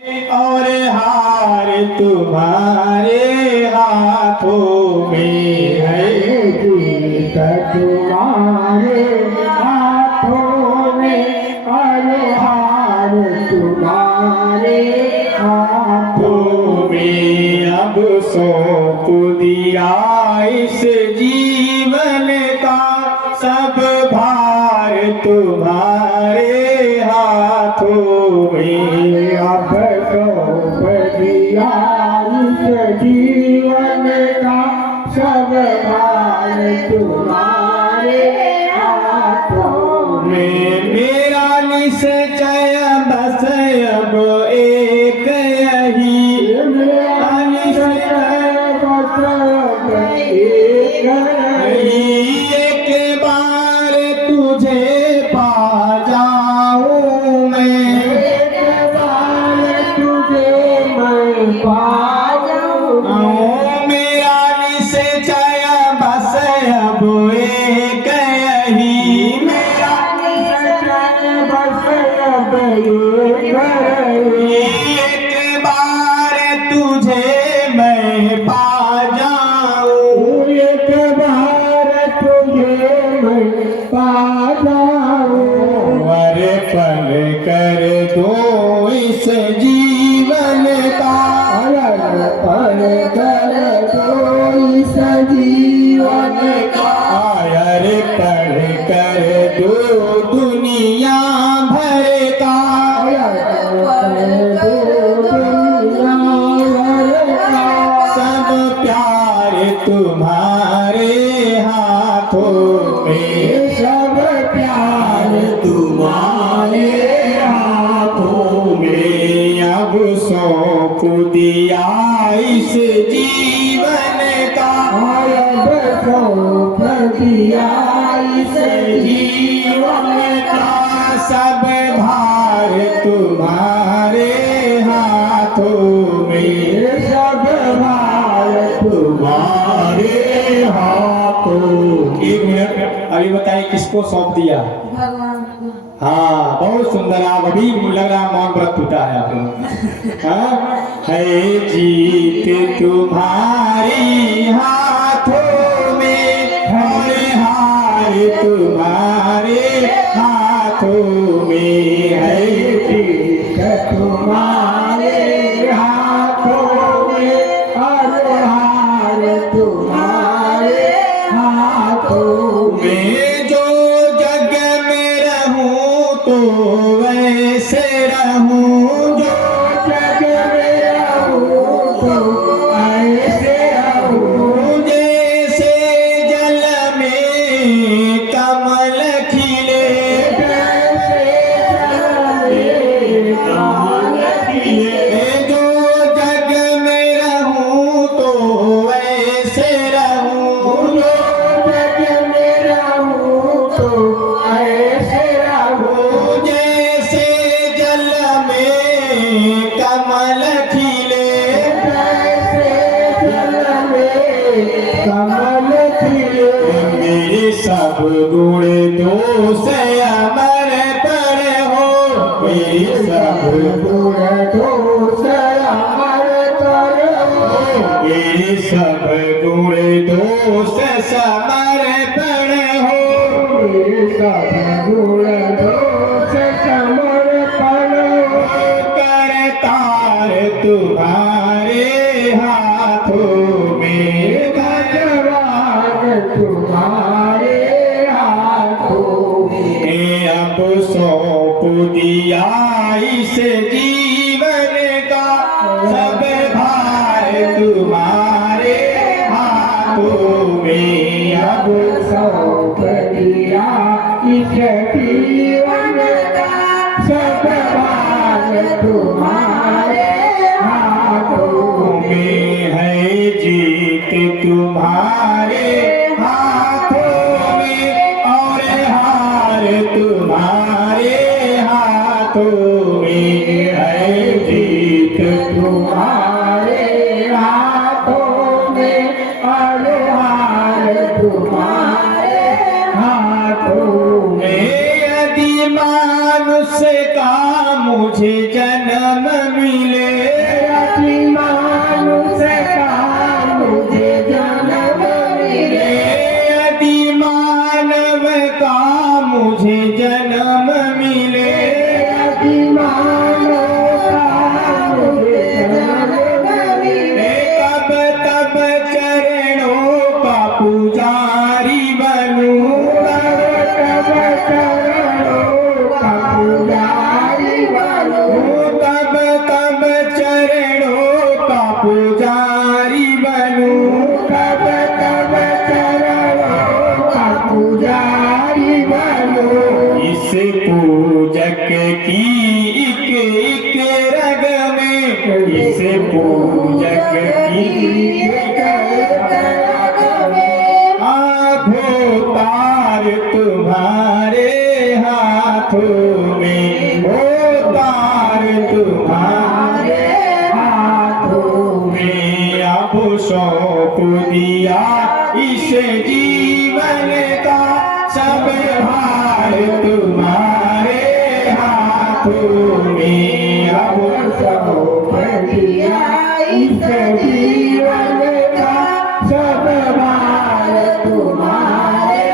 और हार तुम्हारे हाथों में है, जीत तुम्हारे हाथों में और हार तुम्हारे हाथों में। अब सौंप दिया इस जीवन का सब भार तुम्हारे हाथों में। अब सौंप दिया इस जीवन का सब भार तुम्हारे हाथों में। मेरा निश्चय बस अब एक यही, मेरा निश्चय बस अब एक यही, एक बार तुझे पा जाऊं मैं, एक बार तुझे मैं पा जाऊं। मेरा निश्चय बस अब एक यही, मेरा निश्चय बस अब एक यही, एक बार तुझे मैं पा जाऊं, एक बार तुझे मैं पा जाऊं। अर्पण कर दो इस जीवन का, अर्पण कर दो इस जीवन का, अर्पण कर दो दुनिया भर का, अर्पण दो दुनिया भर का। सब प्यार तुम्हारे हाथों में, सब प्यार तुम्हारे हाथों में। अब सौंप दिया इस जीवन का, अब सौंप दिया इस जीवन का, सब भार तुम्हारे हाथों में, सब भार तुम्हारे हाथों। एक मिनट अभी बताइए किसको सौंप दिया? भगवान को। हाँ बहुत सुंदर। आप अभी लग रहा है मौन व्रत टूटा है आप लोग। हाँ? है जीत तुम्हारी हाथों में और हार तुम्हारे हाथों में है, जीत तुम्हारे हाथों में और हार तुम्हारे हाथों में। मैं जो जग में रहूं तो वैसे रहूं, जो जग में रहूं तो ऐसे रहूं, जैसे जल में कमल खिले, जैसे जल में कमल खिले। मैं जो जग में रहूं तो वैसे रहूं, जो जग में रहूं तो ऐसे रहूं, जैसे जल में कमल खिले, जैसे जल में कमल खिले। मेरे सब गुण दोष अमर पर हो, मेरे सब गुण दोष अमर कर हो, मेरे सब गुण दोष समर्पण हो, मेरे सब गुण दोष समर्पण हो। करतार तुम्हारे हाथों में, भगवान तुम्हारे हाथों में। अब सौंप दिया इस जीवन का सब भार तुम्हारे हाथों में। अब सौंप दिया इस जीवन का सब भार तुम्हारे हाथों मिले अति मानुष का मुझे जन्म मिले यदि मानव का मुझे जन्म मिले अति मानव का मुझे जन्म मिले तब तब चरणों का पुजारी बनूं तब चरणों का पुजारी बनूं तब तब चरणों का पुजारी बनूं तब तब चरणों का पुजारी बनूं इस पूजक की एक एक रग में इस पूजक की आंखों तार तुम्हारे हाथों में ओ तार तुम्हारे हाथों में अब सौंप दिया इस जीवन का सब भार तुम्हारे हाथों में अब सौंप दिया इस जीवन का सब भार तुम्हारे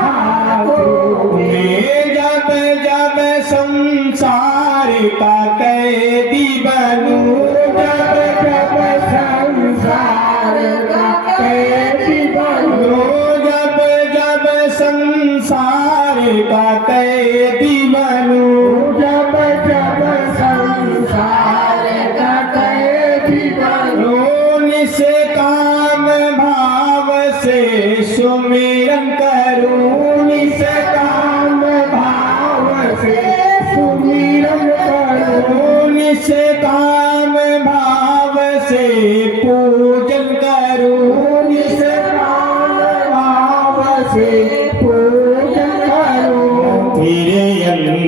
हाथों में जब जब संसार का कैदी बनूं जब जब संसार का कैदी बनूं जब जब संसार का कैदी बनूं जब जब संसार का कैदी बनूं निष्काम भाव से सुमिरन करूं निष्काम भाव से सुमिरन करूं निष्काम भाव से पूजन करूं निष्काम भाव से